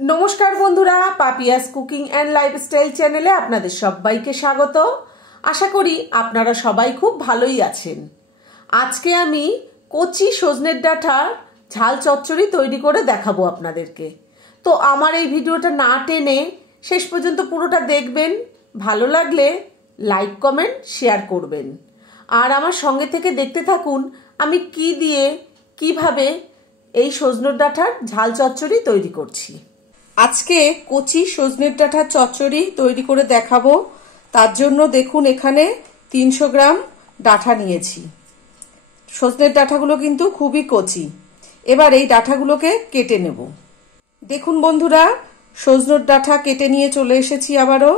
নমস্কার বন্ধুরা, Papiya's cooking and lifestyle চ্যানেলে আপনাদের সবাইকে স্বাগত। আশা করি আপনারা সবাই খুব ভালোই আছেন। আজকে আমি কচি সজনের ডাঁটার ঝাল চচ্চড়ি তৈরি করে দেখাবো আপনাদেরকে। তো আমার এই ভিডিওটা না টেনে শেষ পর্যন্ত পুরোটা দেখবেন। ভালো লাগলে লাইক কমেন্ট শেয়ার করবেন, আর আমার সঙ্গে থেকে দেখতে থাকুন আমি কি দিয়ে কিভাবে এই সজনের ডাঁটার ঝাল চচ্চড়ি তৈরি করছি। আজকে কচি সজনের ডাঁটার চচ্চড়ি তৈরি করে দেখাবো। তার জন্য দেখুন এখানে 300 গ্রাম ডাঁটা নিয়েছি। সজনের ডাঁটাগুলো কিন্তু খুবই কচি। এবার এই ডাঁটাগুলোকে কেটে নেব। দেখুন বন্ধুরা, সজনের ডাঁটা কেটে নিয়ে চলে এসেছি। আবারও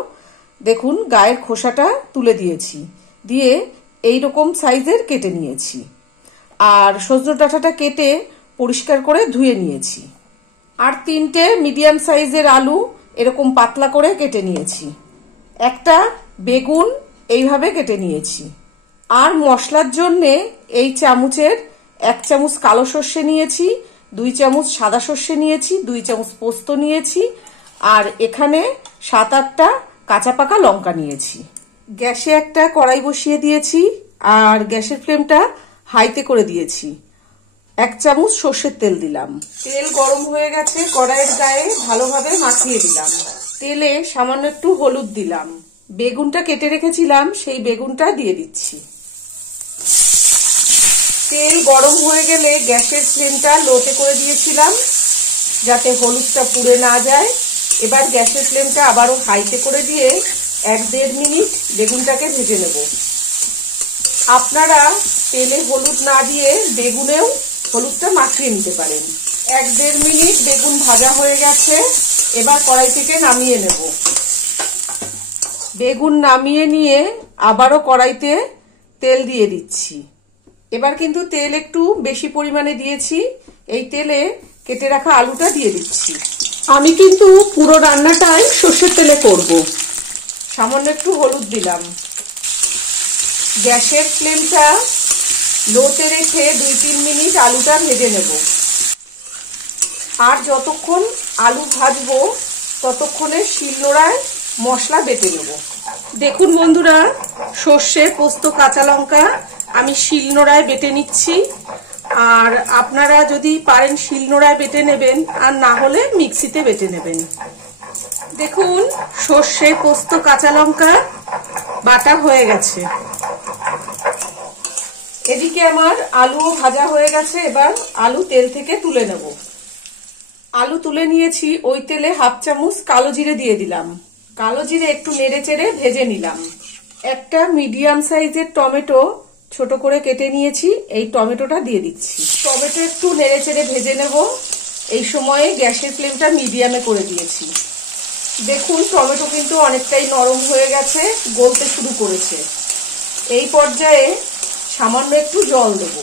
দেখুন গায়ের খোসাটা তুলে দিয়েছি, দিয়ে এই রকম সাইজের কেটে নিয়েছি। আর সজনের ডাঁটাটা কেটে পরিষ্কার করে ধুয়ে নিয়েছি। আর 3টে মিডিয়াম সাইজের আলু এরকম পাতলা করে কেটে নিয়েছি। একটা বেগুন এইভাবে কেটে নিয়েছি। আর মশলার জন্যে এই চামচের 1 চামচ কালো সর্ষে নিয়েছি, 2 চামচ সাদা সর্ষে নিয়েছি, 2 চামচ পোস্ত নিয়েছি, আর এখানে 7-8টা কাঁচা পাকা লঙ্কা নিয়েছি। গ্যাসে একটা কড়াই বসিয়ে দিয়েছি, আর গ্যাসের ফ্লেমটা হাইতে করে দিয়েছি। 1 চামচ সর্ষের তেল দিলাম। তেল গরম হয়ে গেছে, কড়াইয়ের গায়ে ভালোভাবে মাখিয়ে দিলাম। তেলে সামান্য একটু হলুদ দিলাম। বেগুনটা কেটে রেখেছিলাম, সেই বেগুনটা দিয়ে দিচ্ছি। তেল গরম হয়ে গেলে গ্যাসের ফ্লেমটা লোতে করে দিয়েছিলাম যাতে হলুদটা পুড়ে না যায়। এবার গ্যাসের ফ্লেমটা আবারও হাইতে করে দিয়ে 1-1.5 মিনিট বেগুনটাকে ভেজে নেব। আপনারা তেলে হলুদ না দিয়ে বেগুনেও হলুদটা মাখিয়ে নিতে পারেন। 1-1.5 মিনিট বেগুন ভাজা হয়ে গেছে। এবার কড়াই থেকে নামিয়ে নেব। বেগুন নামিয়ে নিয়ে আবারও কড়াইতে তেল দিয়ে দিচ্ছি। এবার কিন্তু তেল একটু বেশি পরিমাণে দিয়েছি। এই তেলে কেটে রাখা আলুটা দিয়ে দিচ্ছি। আমি কিন্তু পুরো রান্নাটাই সর্ষের তেলে করব। সামান্য একটু হলুদ দিলাম। গ্যাসের ফ্লেমটা লোতে রেখে 2-3 মিনিট আলুটা ভেজে নেব। আর যতক্ষণ আলু ভাজবো ততক্ষণে শিলনোড়ায় মশলা বেটে নেব। দেখুন বন্ধুরা, সর্ষে, পোস্ত, কাঁচা লঙ্কা আমি শিলনোড়ায় বেটে নিচ্ছি। আর আপনারা যদি পারেন শিলনোড়ায় বেটে নেবেন, আর না হলে মিক্সিতে বেটে নেবেন। দেখুন সর্ষে, পোস্ত, কাঁচা লঙ্কা বাটা হয়ে গেছে। এদিকে আমার আলুও ভাজা হয়ে গেছে। এবার আলু তেল থেকে তুলে নেব। আলু তুলে নিয়েছি। ওই তেলে 1/2 চামচ কালো জিরে দিয়ে দিলাম। কালো জিরে একটু নেড়ে চেড়ে ভেজে নিলাম। একটা মিডিয়াম সাইজের টমেটো ছোট করে কেটে নিয়েছি, এই টমেটোটা দিয়ে দিচ্ছি। টমেটো একটু নেড়ে চেড়ে ভেজে নেব। এই সময়ে গ্যাসের ফ্লেমটা মিডিয়ামে করে দিয়েছি। দেখুন টমেটো কিন্তু অনেকটাই নরম হয়ে গেছে, গলতে শুরু করেছে। এই পর্যায়ে সামান্য একটু জল দেব।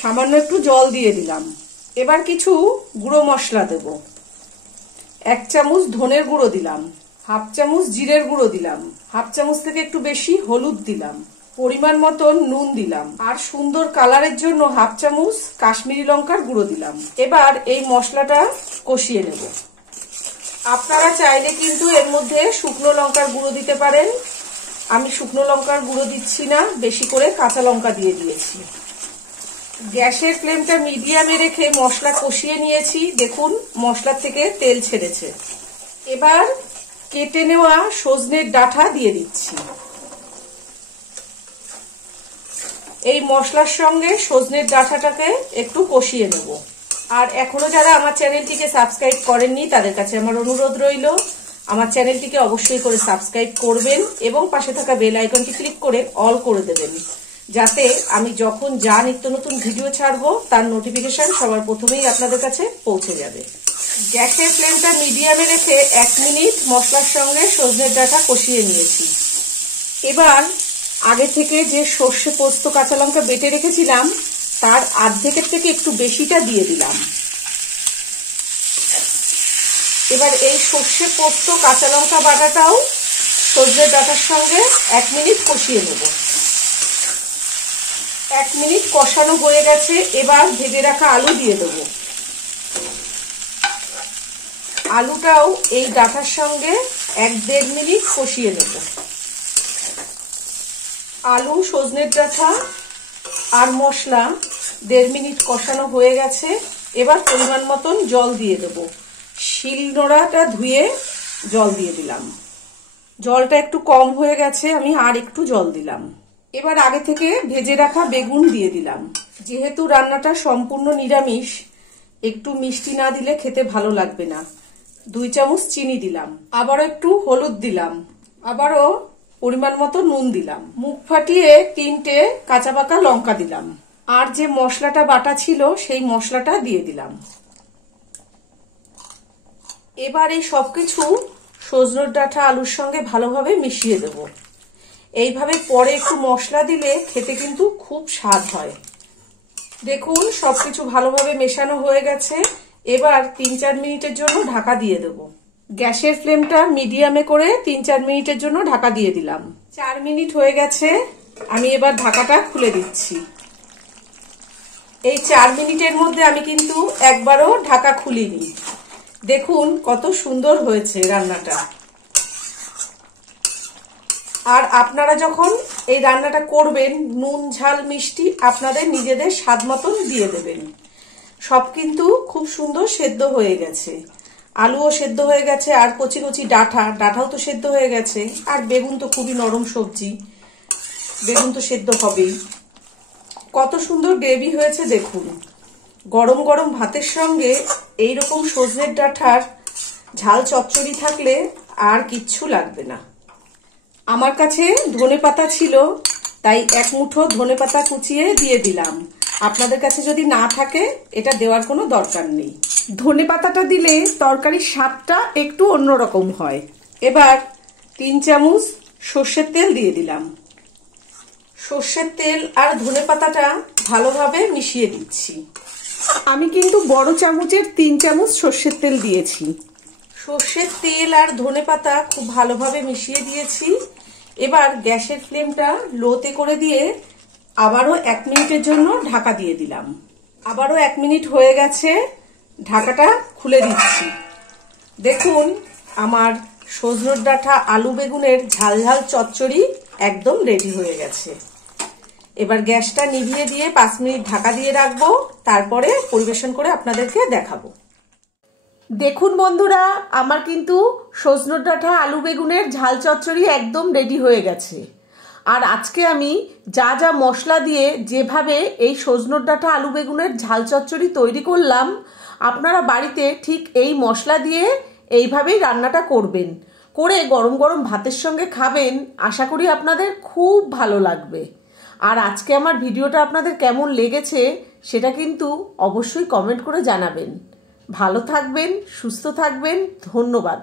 সামান্য একটু জল দিয়ে দিলাম। এবার কিছু গুঁড়ো মশলা দেব। 1 চামচ ধনের গুঁড়ো দিলাম, 1/2 চামচ জিরের গুঁড়ো দিলাম, 1/2 চামচ থেকে একটু বেশি হলুদ দিলাম, পরিমাণ মতন নুন দিলাম, আর সুন্দর কালারের জন্য 1/2 চামচ কাশ্মীরি লঙ্কার গুঁড়ো দিলাম। এবার এই মশলাটা কষিয়ে নেব। আপনারা চাইলে কিন্তু এর মধ্যে শুকনো লঙ্কার গুঁড়ো দিতে পারেন। আমি শুকনো লঙ্কার গুঁড়ো দিচ্ছি না, বেশি করে কাঁচা লঙ্কা দিয়ে দিয়েছি। গ্যাসের ফ্লেমটা মিডিয়ামে রেখে মশলা কষিয়ে নিয়েছি। দেখুন মশলা থেকে তেল ছেড়েছে। এবার কেটে নেওয়া সজনের ডাঁটা দিয়ে দিচ্ছি। এই মশলার সঙ্গে সজনের ডাঁটাটাকে একটু কষিয়ে নেব। আর এখনো যারা আমার চ্যানেলটিকে সাবস্ক্রাইব করেননি তাদের কাছে আমার অনুরোধ রইল, আমার চ্যানেলটিকে অবশ্যই করে সাবস্ক্রাইব করবেন এবং পাশে থাকা বেল আইকনটি ক্লিক করে অল করে দেবেন, যাতে আমি যখন যা নিত্য নতুন ভিডিও ছাড়বো তার নোটিফিকেশন সবার প্রথমেই আপনাদের কাছে পৌঁছে যাবে। গ্যাসের ফ্লেমটা মিডিয়ামে রেখে 1 মিনিট মশলার সঙ্গে সজনের ডাঁটা কষিয়ে নিয়েছি। এবার আগে থেকে যে সর্ষে, পোস্ত, কাঁচা লঙ্কা বেটে রেখেছিলাম তার অর্ধেকের থেকে একটু বেশিটা দিয়ে দিলাম। এবার এই সর্ষে, পোস্ত, কাঁচা লঙ্কা বাটাটাও সজনের ডাঁটার সঙ্গে 1 মিনিট কষিয়ে নেব। 1 মিনিট কষানো হয়ে গেছে। এবার ভেজে রাখা আলু দিয়ে দেবো। আলুটাও এই ডাঁটার সঙ্গে 1-1.5 মিনিট কষিয়ে নেব। আলু, সজনের ডাঁটা আর মশলা 1.5 মিনিট কষানো হয়ে গেছে। এবার পরিমাণ মতন জল দিয়ে দেব। শিলনোড়াটা ধুয়ে জল দিয়ে দিলাম। জলটা একটু কম হয়ে গেছে, আমি আর একটু জল দিলাম। এবার আগে থেকে ভেজে রাখা বেগুন দিয়ে দিলাম। যেহেতু রান্নাটা সম্পূর্ণ নিরামিষ, একটু মিষ্টি না দিলে খেতে ভালো লাগবে না। 2 চামচ চিনি দিলাম, আবারও একটু হলুদ দিলাম, আবারও পরিমাণ মতো নুন দিলাম। মুখ ফাটিয়ে 3টে কাঁচা পাকা লঙ্কা দিলাম, আর যে মশলাটা বাটা ছিল সেই মশলাটা দিয়ে দিলাম। এবার এই সবকিছু সজনের ডাঁটা আলুর সঙ্গে ভালোভাবে মিশিয়ে দেব। এইভাবে পরে একটু মশলা দিলে খেতে কিন্তু খুব স্বাদ হয়। দেখুন সবকিছু ভালোভাবে মেশানো হয়ে গেছে। এবার 3-4 মিনিটের জন্য ঢাকা দিয়ে দেব। গ্যাসের ফ্লেমটা মিডিয়ামে করে 3-4 মিনিটের জন্য ঢাকা দিয়ে দিলাম। 4 মিনিট হয়ে গেছে, আমি এবার ঢাকাটা খুলে দিচ্ছি। এই 4 মিনিটের মধ্যে আমি কিন্তু একবারও ঢাকা খুলিনি। দেখুন কত সুন্দর হয়েছে রান্নাটা। আর আপনারা যখন এই রান্নাটা করবেন, নুন, ঝাল, মিষ্টি আপনাদের নিজেদের স্বাদ মতন দিয়ে দেবেন। সব কিন্তু খুব সুন্দর সেদ্ধ হয়ে গেছে। আলুও সেদ্ধ হয়ে গেছে, আর কচি কচি ডাঁটাও তো সেদ্ধ হয়ে গেছে। আর বেগুন তো খুবই নরম সবজি, বেগুন তো সেদ্ধ হবেই। কত সুন্দর গ্রেভি হয়েছে দেখুন। গরম গরম ভাতের সঙ্গে এইরকম সজনের ডাঁটার ঝাল চচ্চড়ি থাকলে আর কিচ্ছু লাগবে না। আমার কাছে ধনেপাতা ছিল, তাই 1 মুঠো ধনেপাতা কুচিয়ে দিয়ে দিলাম। আপনাদের কাছে যদি না থাকে এটা দেওয়ার কোনো দরকার নেই। ধনেপাতাটা দিলে তরকারির স্বাদটা একটু অন্যরকম হয়। এবার 3 চামচ সর্ষের তেল দিয়ে দিলাম। সর্ষের তেল আর ধনেপাতাটা ভালোভাবে মিশিয়ে দিচ্ছি। আমি কিন্তু বড় চামচের 3 চামচ সর্ষের তেল দিয়েছি। সর্ষের তেল আর ধনেপাতা খুব ভালোভাবে মিশিয়ে দিয়েছি। এবার গ্যাসের ফ্লেমটা লোতে করে দিয়ে আবারও 1 মিনিটের জন্য ঢাকা দিয়ে দিলাম। আবারও 1 মিনিট হয়ে গেছে, ঢাকাটা খুলে দিচ্ছি। দেখুন আমার সজনের ডাঁটা আলু বেগুনের ঝাল ঝাল চচ্চড়ি একদম রেডি হয়ে গেছে। এবার গ্যাসটা নিভিয়ে দিয়ে 5 মিনিট ঢাকা দিয়ে রাখবো, তারপরে পরিবেশন করে আপনাদেরকে দেখাবো। দেখুন বন্ধুরা, আমার কিন্তু সজনের ডাঁটা আলু বেগুনের ঝাল চচ্চড়ি একদম রেডি হয়ে গেছে। আর আজকে আমি যা যা মশলা দিয়ে যেভাবে এই সজনের ডাঁটা আলু বেগুনের ঝাল চচ্চড়ি তৈরি করলাম, আপনারা বাড়িতে ঠিক এই মশলা দিয়ে এইভাবেই রান্নাটা করবেন, করে গরম গরম ভাতের সঙ্গে খাবেন। আশা করি আপনাদের খুব ভালো লাগবে। আর আজকে আমার ভিডিওটা আপনাদের কেমন লেগেছে সেটা কিন্তু অবশ্যই কমেন্ট করে জানাবেন। ভালো থাকবেন, সুস্থ থাকবেন। ধন্যবাদ।